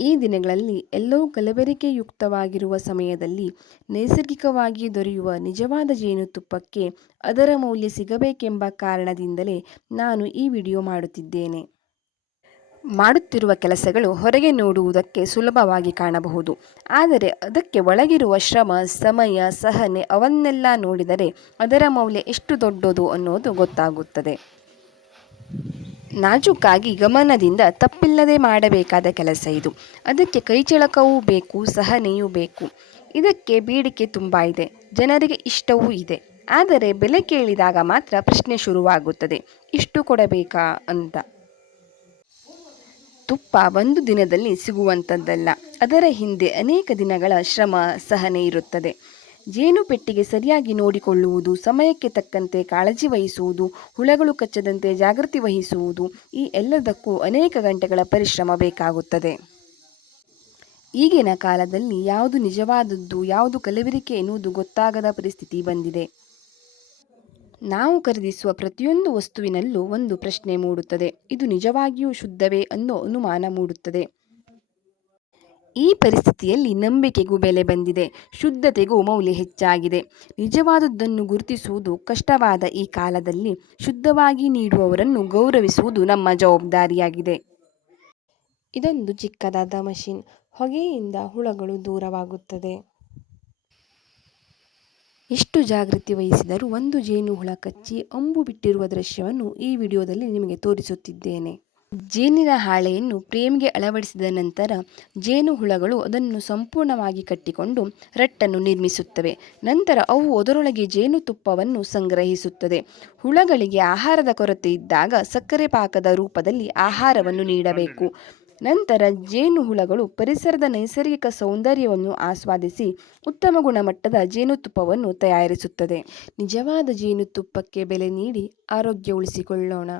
ಈ ದಿನಗಳಲ್ಲಿ ಎಲ್ಲವೂ ಕಲಬೆರಕೆಯುಕ್ತವಾಗಿರುವ ಸಮಯದಲ್ಲಿ ನೈಸರ್ಗಿಕವಾಗಿ ದೊರೆಯುವ ನಿಜವಾದ ಜೇನುತುಪ್ಪಕ್ಕೆ ಅದರ ಮೌಲ್ಯ ಸಿಗಬೇಕೆಂಬ ಕಾರಣದಿಂದಲೇ ನಾನು ಈ ವಿಡಿಯೋ ಮಾಡುತ್ತಿದ್ದೇನೆ. ಮಾಡುತ್ತಿರುವ ಕೆಲಸಗಳು ಹೊರಗೆ ನೋಡುವುದಕ್ಕೆ ಸುಲಭವಾಗಿ ಕಾಣಬಹುದು, ಆದರೆ ಅದಕ್ಕೆ ಒಳಗಿರುವ ಶ್ರಮ, ಸಮಯ, ಸಹನೆ ಅವನ್ನೆಲ್ಲ ನೋಡಿದರೆ ಅದರ ಮೌಲ್ಯ ಎಷ್ಟು ದೊಡ್ಡದು ಅನ್ನೋದು ಗೊತ್ತಾಗುತ್ತದೆ. ನಾಜೂಕಾಗಿ ಗಮನದಿಂದ ತಪ್ಪಿಲ್ಲದೆ ಮಾಡಬೇಕಾದ ಕೆಲಸ ಇದು. ಅದಕ್ಕೆ ಕೈಚಳಕವೂ ಬೇಕು, ಸಹನೆಯೂ ಬೇಕು. ಇದಕ್ಕೆ ಬೇಡಿಕೆ ತುಂಬ ಇದೆ, ಜನರಿಗೆ ಇಷ್ಟವೂ ಇದೆ. ಆದರೆ ಬೆಲೆ ಕೇಳಿದಾಗ ಮಾತ್ರ ಪ್ರಶ್ನೆ ಶುರುವಾಗುತ್ತದೆ, ಇಷ್ಟು ಕೊಡಬೇಕಾ ಅಂತ. ತುಪ್ಪ ಒಂದು ದಿನದಲ್ಲಿ ಸಿಗುವಂಥದ್ದಲ್ಲ, ಅದರ ಹಿಂದೆ ಅನೇಕ ದಿನಗಳ ಶ್ರಮ, ಸಹನೆ ಇರುತ್ತದೆ. ಜೇನು ಪೆಟ್ಟಿಗೆ ಸರಿಯಾಗಿ ನೋಡಿಕೊಳ್ಳುವುದು, ಸಮಯಕ್ಕೆ ತಕ್ಕಂತೆ ಕಾಳಜಿ ವಹಿಸುವುದು, ಹುಳಗಳು ಕಚ್ಚದಂತೆ ಜಾಗೃತಿ ವಹಿಸುವುದು, ಈ ಎಲ್ಲದಕ್ಕೂ ಅನೇಕ ಗಂಟೆಗಳ ಪರಿಶ್ರಮ ಬೇಕಾಗುತ್ತದೆ. ಈಗಿನ ಕಾಲದಲ್ಲಿ ಯಾವುದು ನಿಜವಾದದ್ದು, ಯಾವುದು ಕಲಬೆರಕೆ ಎನ್ನುವುದು ಗೊತ್ತಾಗದ ಪರಿಸ್ಥಿತಿ ಬಂದಿದೆ. ನಾವು ಖರೀದಿಸುವ ಪ್ರತಿಯೊಂದು ವಸ್ತುವಿನಲ್ಲೂ ಒಂದು ಪ್ರಶ್ನೆ ಮೂಡುತ್ತದೆ, ಇದು ನಿಜವಾಗಿಯೂ ಶುದ್ಧವೇ ಅನ್ನೋ ಅನುಮಾನ ಮೂಡುತ್ತದೆ. ಈ ಪರಿಸ್ಥಿತಿಯಲ್ಲಿ ನಂಬಿಕೆಗೂ ಬೆಲೆ ಬಂದಿದೆ, ಶುದ್ಧತೆಗೂ ಮೌಲ್ಯ ಹೆಚ್ಚಾಗಿದೆ. ನಿಜವಾದದ್ದನ್ನು ಗುರುತಿಸುವುದು ಕಷ್ಟವಾದ ಈ ಕಾಲದಲ್ಲಿ ಶುದ್ಧವಾಗಿ ನೀಡುವವರನ್ನು ಗೌರವಿಸುವುದು ನಮ್ಮ ಜವಾಬ್ದಾರಿಯಾಗಿದೆ. ಇದೊಂದು ಚಿಕ್ಕದಾದ ಮಷಿನ್, ಹೊಗೆಯಿಂದ ಹುಳಗಳು ದೂರವಾಗುತ್ತದೆ. ಎಷ್ಟು ಜಾಗೃತಿ ವಹಿಸಿದರೂ ಒಂದು ಜೇನು ಹುಳ ಕಚ್ಚಿ ಅಂಬು ಬಿಟ್ಟಿರುವ ದೃಶ್ಯವನ್ನು ಈ ವಿಡಿಯೋದಲ್ಲಿ ನಿಮಗೆ ತೋರಿಸುತ್ತಿದ್ದೇನೆ. ಜೇನಿನ ಹಾಳೆಯನ್ನು ಫ್ರೇಮ್ಗೆ ಅಳವಡಿಸಿದ ನಂತರ ಜೇನು ಹುಳಗಳು ಅದನ್ನು ಸಂಪೂರ್ಣವಾಗಿ ಕಟ್ಟಿಕೊಂಡು ರಟ್ಟನ್ನು ನಿರ್ಮಿಸುತ್ತವೆ. ನಂತರ ಅವು ಅದರೊಳಗೆ ಜೇನುತುಪ್ಪವನ್ನು ಸಂಗ್ರಹಿಸುತ್ತದೆ. ಹುಳಗಳಿಗೆ ಆಹಾರದ ಕೊರತೆ ಇದ್ದಾಗ ಸಕ್ಕರೆ ಪಾಕದ ರೂಪದಲ್ಲಿ ಆಹಾರವನ್ನು ನೀಡಬೇಕು. ನಂತರ ಜೇನು ಹುಳಗಳು ಪರಿಸರದ ನೈಸರ್ಗಿಕ ಸೌಂದರ್ಯವನ್ನು ಆಸ್ವಾದಿಸಿ ಉತ್ತಮ ಗುಣಮಟ್ಟದ ಜೇನುತುಪ್ಪವನ್ನು ತಯಾರಿಸುತ್ತದೆ. ನಿಜವಾದ ಜೇನುತುಪ್ಪಕ್ಕೆ ಬೆಲೆ ನೀಡಿ ಆರೋಗ್ಯ ಉಳಿಸಿಕೊಳ್ಳೋಣ.